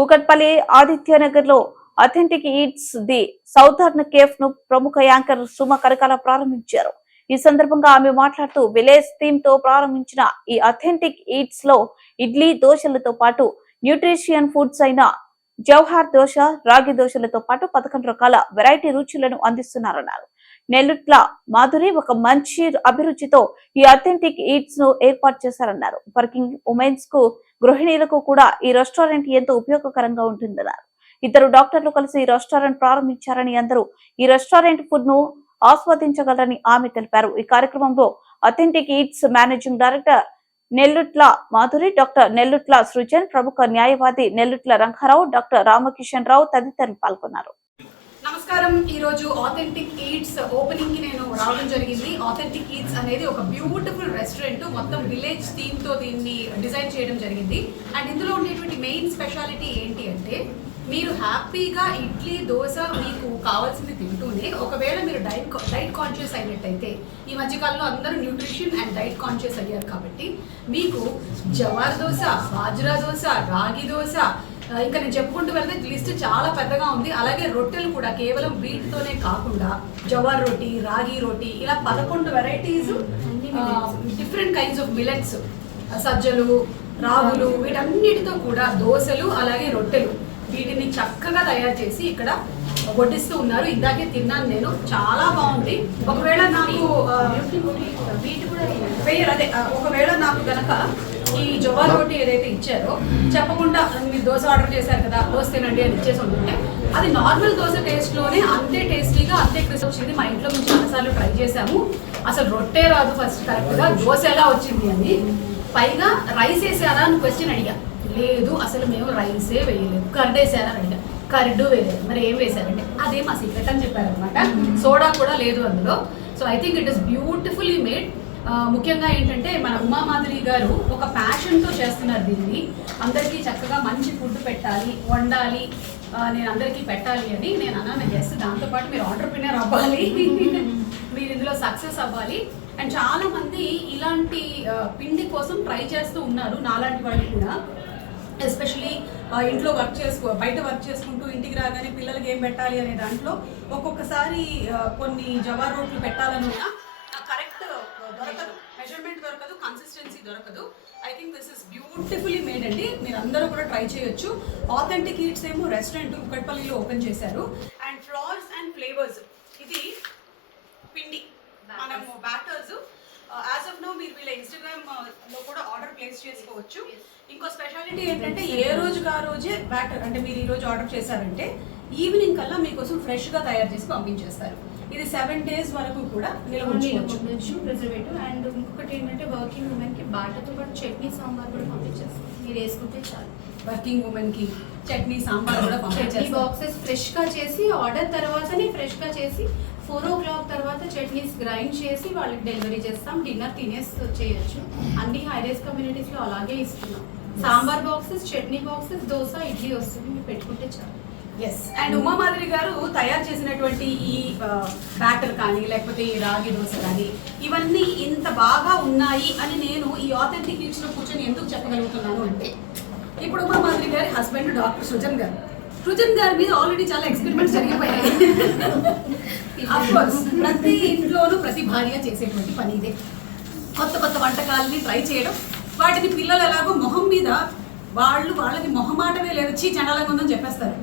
కూకట్పల్లి ఆదిత్యనగర్లో authentic eats the southern కేఫ్ను ప్రముఖ యాంకర్ సుమ కరకాల ప్రారంభించారు. ఈ సందర్భంగా ఆమె మాట్లాడుతూ విలేజ్ థీమ్తో ప్రారంభించిన ఈ అథెంటిక్ ఈట్స్లో ఇడ్లీ దోశలతో పాటు న్యూట్రిషియన్ ఫుడ్స్ అయిన జవహార్ దోశ రాగి దోశలతో పాటు పదకొండు రకాల వెరైటీ రుచులను అందిస్తున్నారన్నారు. నెల్లుట్ల మాధురి ఒక మంచి అభిరుచితో ఈ అథెంటిక్ ఈట్స్ను ఏర్పాటు చేశారన్నారు. వర్కింగ్ ఉమెన్స్కు గృహిణీలకు కూడా ఈ రెస్టారెంట్ ఎంతో ఉపయోగకరంగా ఉంటుందన్నారు. ఇద్దరు డాక్టర్లు కలిసి ఈ రెస్టారెంట్ ప్రారంభించారని అందరూ ఈ రెస్టారెంట్ ఫుడ్ను ఆస్వాదించగలరని ఆమె తెలిపారు. ఈ కార్యక్రమంలో authentic eats managing director Nellutla Madhuri doctor Nellutla Srujan ప్రముఖ న్యాయవాది నెల్లుట్ల రంగారావు డాక్టర్ రామకిషన్ రావు తదితరులు పాల్గొన్నారు. నమస్కారం. ఈరోజు ఆథెంటిక్ ఈట్స్ ఓపెనింగ్కి నేను రావడం జరిగింది. ఆథెంటిక్ ఈట్స్ అనేది ఒక బ్యూటిఫుల్ రెస్టారెంట్ మొత్తం విలేజ్ థీమ్తో దీన్ని డిజైన్ చేయడం జరిగింది. అండ్ ఇందులో ఉండేటువంటి మెయిన్ స్పెషాలిటీ ఏంటి అంటే మీరు హ్యాపీగా ఇడ్లీ దోశ మీకు కావాల్సింది తింటూనే ఒకవేళ మీరు డైట్ డైట్ కాన్షియస్ అయినట్టయితే ఈ మధ్యకాలంలో అందరూ న్యూట్రిషన్ అండ్ డైట్ కాన్షియస్ అయ్యారు కాబట్టి మీకు జవార్ దోశ బాజ్రా దోశ రాగి దోశ ఇంకా నేను చెప్పుకుంటూ వెళ్తే లిస్ట్ చాలా పెద్దగా ఉంది. అలాగే రొట్టెలు కూడా కేవలం వీటితోనే కాకుండా జవార్ రోటీ రాగి రోటీ ఇలా పదకొండు varieties different kinds of millets సజ్జలు రాగులు వీటన్నిటితో కూడా దోశలు అలాగే రొట్టెలు వీటిని చక్కగా తయారు చేసి ఇక్కడ వడ్డిస్తూ ఉన్నారు. ఇందాకే తిన్నాను నేను. చాలా బాగుంది. ఒకవేళ నాకు వేయరు. అదే ఒకవేళ నాకు గనక ఈ జవార్ రోటీ ఏదైతే ఇచ్చారో చెప్పకుండా మీరు దోశ ఆర్డర్ చేశారు కదా దోశ తినండి అని ఇచ్చేసి ఉంటుంటే అది నార్మల్ దోశ టేస్ట్లోనే అంతే టేస్టీగా అంతే క్రిస్ప్ వచ్చింది. మా ఇంట్లో మేము చాలాసార్లు ట్రై చేసాము అసలు రొట్టె రాదు ఫస్ట్ కరెక్ట్గా. దోశ ఎలా వచ్చింది అని పైగా రైస్ వేసారా అని క్వశ్చన్ అడిగా. లేదు అసలు మేము రైసే వేయలేదు. కర్డ్ వేసారా అని అడిగా. కర్డు వేయలేదు. మరి ఏం వేశారంటే అదే మా సీక్రెట్ అని చెప్పారనమాట సోడా కూడా లేదు అందులో. So I think it is beautifully made ముఖ్యంగా ఏంటంటే మన ఉమామాధురి గారు ఒక ప్యాషన్తో చేస్తున్నారు దీన్ని. అందరికీ చక్కగా మంచి ఫుడ్ పెట్టాలి వండాలి నేను అందరికీ పెట్టాలి అని నేను అన్నాను. ఎస్ దాంతోపాటు మీరు ఆంటర్ప్రినర్ అవ్వాలి. మీరు ఇందులో సక్సెస్ అవ్వాలి. అండ్ చాలా మంది ఇలాంటి పిండి కోసం ట్రై చేస్తూ ఉన్నారు నాలాంటి వాళ్ళు కూడా. ఎస్పెషలీ ఇంట్లో వర్క్ చేసుకో బయట వర్క్ చేసుకుంటూ ఇంటికి రాగానే పిల్లలకి ఏం పెట్టాలి అనే దాంట్లో ఒక్కొక్కసారి కొన్ని జవార్ రోట్లు పెట్టాలని కరెక్ట్ దొరకదు మెజర్మెంట్ దొరకదు కన్సిస్టెన్సీ దొరకదు. I think this is beautifully made అండి. మీరు అందరూ కూడా ట్రై చేయొచ్చు. ఆథెంటిక్ ఈట్స్ ఏమో రెస్టారెంట్ కుక్కట్పల్లిలో ఓపెన్ చేశారు. అండ్ ఫ్లవర్స్ అండ్ ఫ్లేవర్స్ ఇది పిండి. మనము బ్యాటర్స్ యాజ్ ఆఫ్ నో మీరు వీళ్ళ ఇన్స్టాగ్రామ్లో కూడా ఆర్డర్ ప్లేస్ చేసుకోవచ్చు. ఇంకో స్పెషాలిటీ ఏంటంటే ఏ రోజుకి ఆ రోజే బ్యాటర్ అంటే మీరు ఈ రోజు ఆర్డర్ చేశారంటే ఈవినింగ్ కల్లా మీకోసం ఫ్రెష్గా తయారు చేసి పంపించేస్తారు. ఇది సెవెన్ డేస్ వరకు కూడా నిల్వ ఉండొచ్చు ప్రిజర్వేటివ్ అండ్ ఇంకొకటి ఏంటంటే వర్కింగ్ ఉమెన్కి బాటతో పాటు చట్నీ సాంబార్ కూడా పంపించేస్తాం. మీరు వేసుకుంటే చాలు. వర్కింగ్ ఉమెన్కి చట్నీ సాంబార్ కూడా చట్నీ బాక్సెస్ ఫ్రెష్గా చేసి ఆర్డర్ తర్వాతనే ఫ్రెష్గా చేసి ఫోర్ ఓ క్లాక్ తర్వాత చట్నీస్ గ్రైండ్ చేసి వాళ్ళకి డెలివరీ చేస్తాం. డిన్నర్ తినేసి చేయొచ్చు అన్ని హైరేస్ కమ్యూనిటీస్లో అలాగే ఇస్తున్నాం. సాంబార్ బాక్సెస్ చట్నీ బాక్సెస్ దోశ ఇడ్లీ వస్తుంది మీరు పెట్టుకుంటే చాలు. ఎస్ అండ్ ఉమామాధురి గారు తయారు చేసినటువంటి ఈ బ్యాటర్ కానీ లేకపోతే ఈ రాగి దోశ కానీ ఇవన్నీ ఇంత బాగా ఉన్నాయి అని నేను ఈ ఆథెంటిక్లో కూర్చొని ఎందుకు చెప్పగలుగుతున్నాను అంటే ఇప్పుడు ఉమామాధురి గారి హస్బెండ్ డాక్టర్ సృజన్ గారు. సృజన్ గారి మీద ఆల్రెడీ చాలా ఎక్స్పెరిమెంట్స్ జరిగిపోయాయి. Course, ప్రతి ఇంట్లోనూ ప్రతి భార్య చేసేటువంటి పని ఇదే. కొత్త కొత్త వంటకాలని ట్రై చేయడం వాటిని పిల్లలు ఎలాగో మొహం మీద వాళ్ళు వాళ్ళకి మొహమాటమే లేదు చీ చండాలంగా ఉందని చెప్పేస్తారు.